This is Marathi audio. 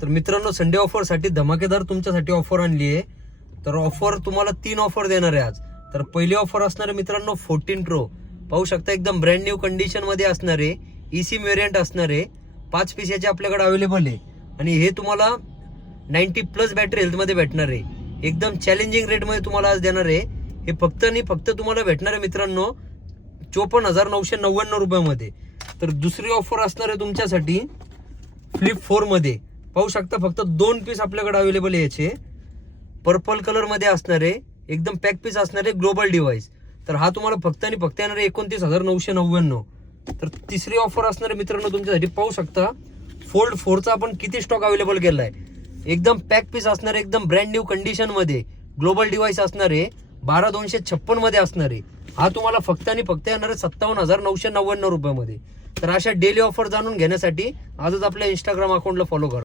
तर मित्रांनो संडे ऑफरसाठी धमाकेदार तुमच्यासाठी ऑफर आणली आहे. तर ऑफर तुम्हाला 3 ऑफर देणार आहे आज. तर पहिली ऑफर असणार आहे मित्रांनो 14 प्रो. पाहू शकता एकदम ब्रँड न्यू कंडिशन मध्ये असणार आहे. ईसी व्हेरियंट असणार आहे. 5 पीस याचे आपल्याकडे अवेलेबल आहे आणि हे तुम्हाला 90+ बॅटरी हेल्थ मध्ये भेटणार आहे. एकदम चॅलेंजिंग रेट मध्ये तुम्हाला आज देणार आहे. हे फक्त आणि फक्त तुम्हाला भेटणार आहे मित्रांनो 54,999 रुपयामध्ये. तर दुसरी ऑफर असणार आहे तुमच्यासाठी फ्लिप 4 मध्ये. पाहू शकता फक्त 2 पीस आपल्याकडे अवेलेबल आहे याचे. पर्पल कलर मध्ये असणार आहे. एकदम पॅक पीस असणार आहे ग्लोबल डिव्हाइस. तर हा तुम्हाला फक्त आणि फक्त येणार आहे 29,999. तर तिसरी ऑफर असणार आहे मित्रांनो तुमच्यासाठी. पाहू शकता फोल्ड 4 चा आपण किती स्टॉक अवेलेबल केलाय. एकदम पॅक पीस असणार आहे. एकदम ब्रँड न्यू कंडिशन मध्ये ग्लोबल डिव्हाइस असणार आहे. 12,256 मध्ये असणार आहे. हा तुम्हाला फक्त आणि फक्त येणार आहे 57,999 रुपयामध्ये. तर अशा डेली ऑफर जाणून घेण्यासाठी आजच आपल्या इंस्टाग्राम अकाउंटला फॉलो करा.